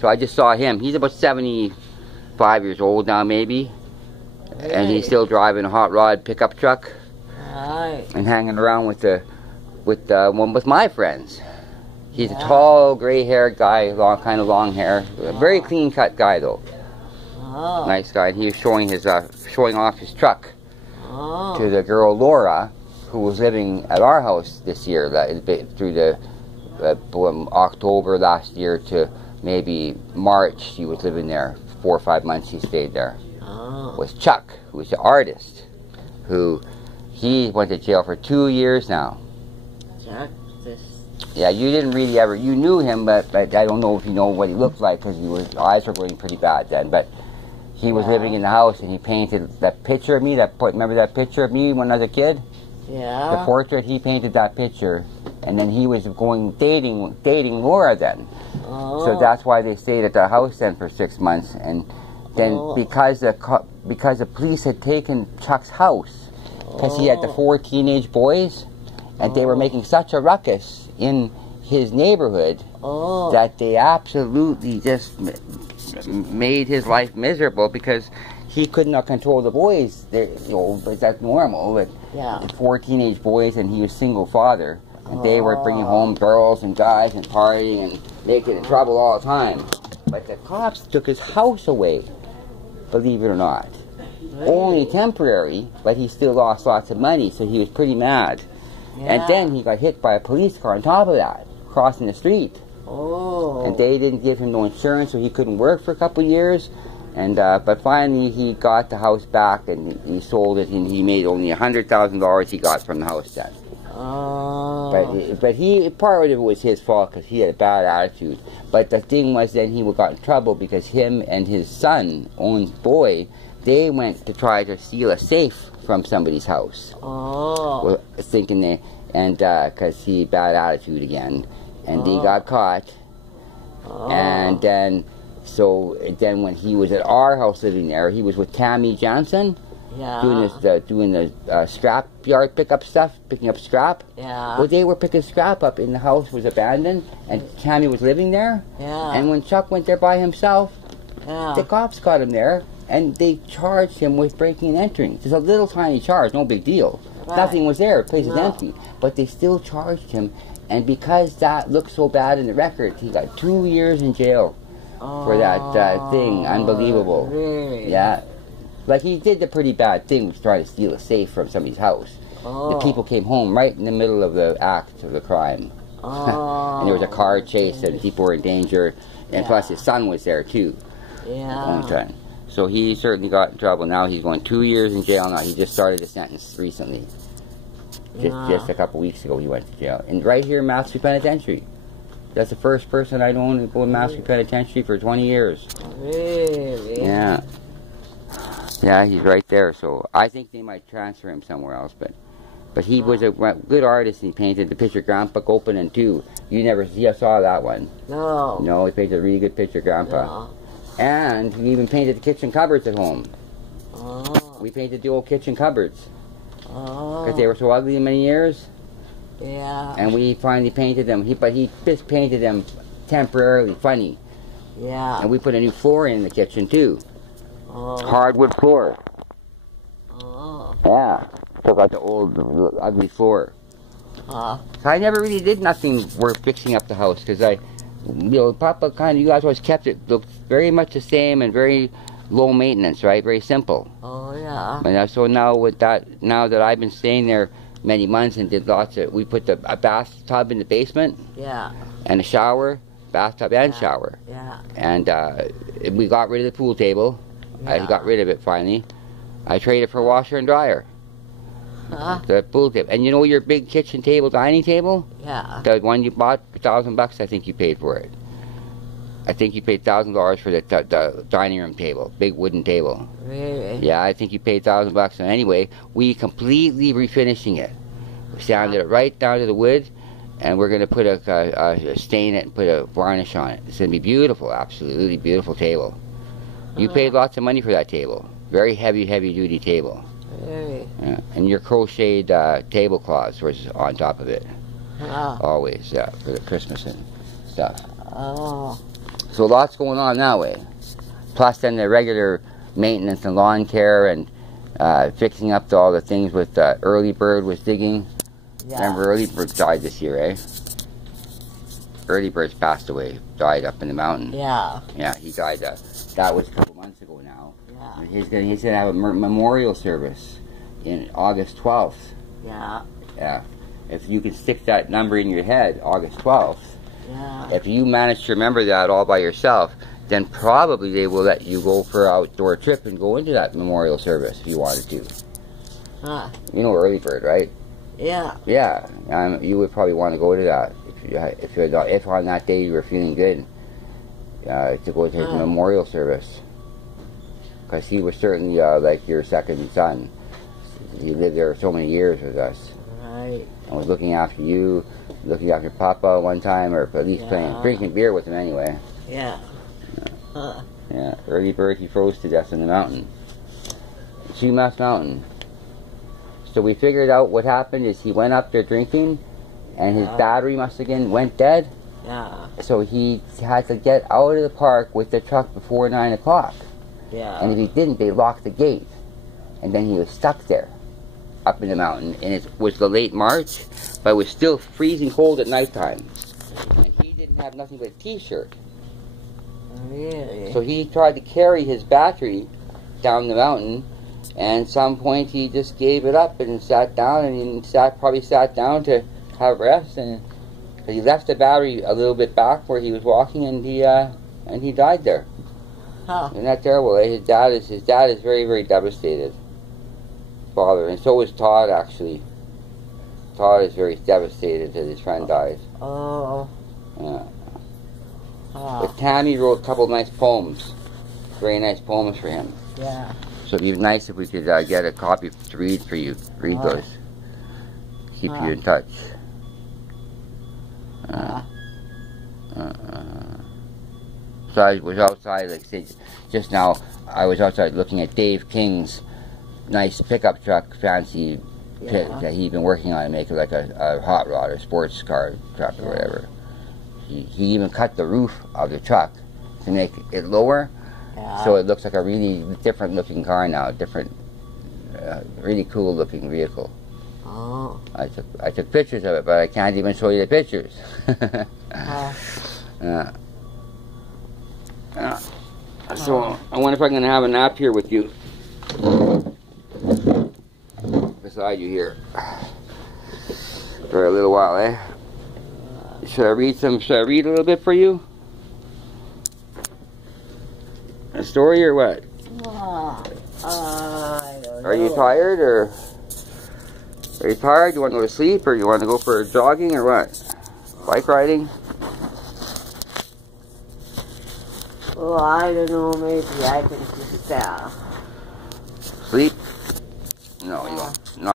So I just saw him. He's about 75 years old now, maybe. Really? And he's still driving a hot rod pickup truck. Right. And hanging around with my friends. He's a tall, gray-haired guy, kind of long hair. Very clean-cut guy, though. Oh. Nice guy. And he was showing off his truck to the girl Laura, who was living at our house this year, through the October last year to maybe March. She was living there. 4 or 5 months he stayed there. Was Chuck, who was the artist, he went to jail for 2 years now. Chuck, yeah, you didn't really you knew him, but I don't know if you know what he looked like, because his eyes were going pretty bad then. But he was living in the house, and he painted that picture of me. Remember that picture of me when I was a kid? Yeah. The portrait. He painted that picture, and then he was dating Laura then. So that's why they stayed at the house then for 6 months, and then because the police had taken Chuck's house, because he had the 4 teenage boys, and they were making such a ruckus in his neighborhood that they absolutely just made his life miserable, because he could not control the boys. But that's normal. But 4 teenage boys, and he was single father, and they were bringing home girls and guys and partying and making trouble all the time. But the cops took his house away, believe it or not. Only temporary, but he still lost lots of money, so he was pretty mad. And then he got hit by a police car on top of that, crossing the street. And they didn't give him no insurance, so he couldn't work for a couple of years. And but finally he got the house back, and he sold it, and he made only $100,000 he got from the house then. But part of it was his fault, because he had a bad attitude. But the thing was, then he got in trouble because him and his son, own boy, they went to try to steal a safe from somebody's house. Thinking because he had bad attitude again, and he got caught. And then when he was at our house living there, he was with Tammy Johnson. Doing the scrap yard picking up scrap. Well, they were picking scrap up, and the house was abandoned, and Tammy was living there. And when Chuck went there by himself, the cops caught him there, and they charged him with breaking and entering. Just a little tiny charge, no big deal. Nothing was there, the place was empty. But they still charged him, and because that looked so bad in the record, he got 2 years in jail for that thing. Unbelievable. Really? Yeah. Like, he did the pretty bad thing, was trying to steal a safe from somebody's house. The people came home right in the middle of the act of the crime. And there was a car chase, and people were in danger. And plus his son was there too. So he certainly got in trouble. Now he's going 2 years in jail now. He just started a sentence recently. Just a couple weeks ago he went to jail. And right here in Massey Penitentiary. That's the first person I know to go in Massey Penitentiary for 20 years. Really? Yeah. Yeah, he's right there. So I think they might transfer him somewhere else. But he was a good artist, and he painted the picture Grandpa Copeland too. You saw that one? No. No, he painted a really good picture Grandpa. And he even painted the kitchen cupboards at home. We painted the old kitchen cupboards. Because they were so ugly in many years. And we finally painted them. But he just painted them temporarily, funny. And we put a new floor in the kitchen too. Hardwood floor. Yeah. Took out the old ugly floor. So I never really did nothing worth fixing up the house, because Papa you guys always kept it looked very much the same and very low maintenance, right? Very simple. And so now now that I've been staying there many months and did we put a bathtub in the basement. And a shower, bathtub and shower. And we got rid of the pool table. I got rid of it finally. I traded for a washer and dryer. The pool table. And you know your big kitchen table, dining table? The one you bought, $1,000, I think you paid for it. I think you paid $1,000 for the dining room table, big wooden table. Really? Yeah, I think you paid $1,000. And anyway, we completely refinishing it. We sanded it right down to the wood, and we're going to put a stain it and put a varnish on it. It's going to be beautiful, absolutely beautiful table. You paid lots of money for that table. Very heavy duty table. Really? Yeah. And your crocheted tablecloths was on top of it. Always, for the Christmas and stuff. So lots going on that way. Plus then the regular maintenance and lawn care and fixing up all the things with Early Bird was digging. Yeah. Remember Early Bird died this year, eh? Early Bird's passed away, died up in the mountain. Yeah. Yeah, he died. That was a couple months ago now. Yeah. He's gonna have a memorial service in August 12th. Yeah. Yeah. If you can stick that number in your head, August 12th. Yeah. If you manage to remember that all by yourself, then probably they will let you go for an outdoor trip and go into that memorial service if you wanted to. Huh. You know Early Bird, right? Yeah. Yeah. You would probably want to go to that if on that day you were feeling good to go to his memorial service. Because he was certainly like your second son. He lived there so many years with us. Right. And was looking after you, looking after Papa one time, or at least drinking beer with him anyway. Yeah. Huh. Yeah, Early Bird, he froze to death in the mountain. Chumash Mountain. So we figured out what happened is he went up there drinking, and his battery must have went dead. Yeah. So he had to get out of the park with the truck before 9 o'clock. Yeah. And if he didn't, they locked the gate. And then he was stuck there, up in the mountain. And it was the late March, but it was still freezing cold at nighttime. And he didn't have nothing but a t-shirt. Really? So he tried to carry his battery down the mountain, and at some point he just gave it up and sat down, and he probably sat down to have rest, and he left the battery a little bit back where he was walking, and he died there. Huh. Isn't that terrible? Eh? His dad is very, very devastated. Father, and so is Todd actually. Todd is very devastated that his friend died. Oh. Yeah. Huh. But Tammy wrote a couple of nice poems, very nice poems for him. Yeah. So it'd be nice if we could get a copy to read for you. Read those. Keep you in touch. So I was outside, like I said, just now, I was outside looking at Dave King's nice pickup truck, fancy pit that he'd been working on to make like a hot rod or sports car truck or whatever. He even cut the roof of the truck to make it lower, so it looks like a really different looking car now, different, really cool looking vehicle. Oh. I took pictures of it, but I can't even show you the pictures. So I wonder if I'm going to have a nap here with you, beside you here, for a little while, eh? Should I read a little bit for you? A story or what? I don't know. Are you tired, or are you tired? You want to go to sleep, or you want to go for jogging, or what? Bike riding? Well, I don't know. Maybe I can just Sleep? No, you don't. No.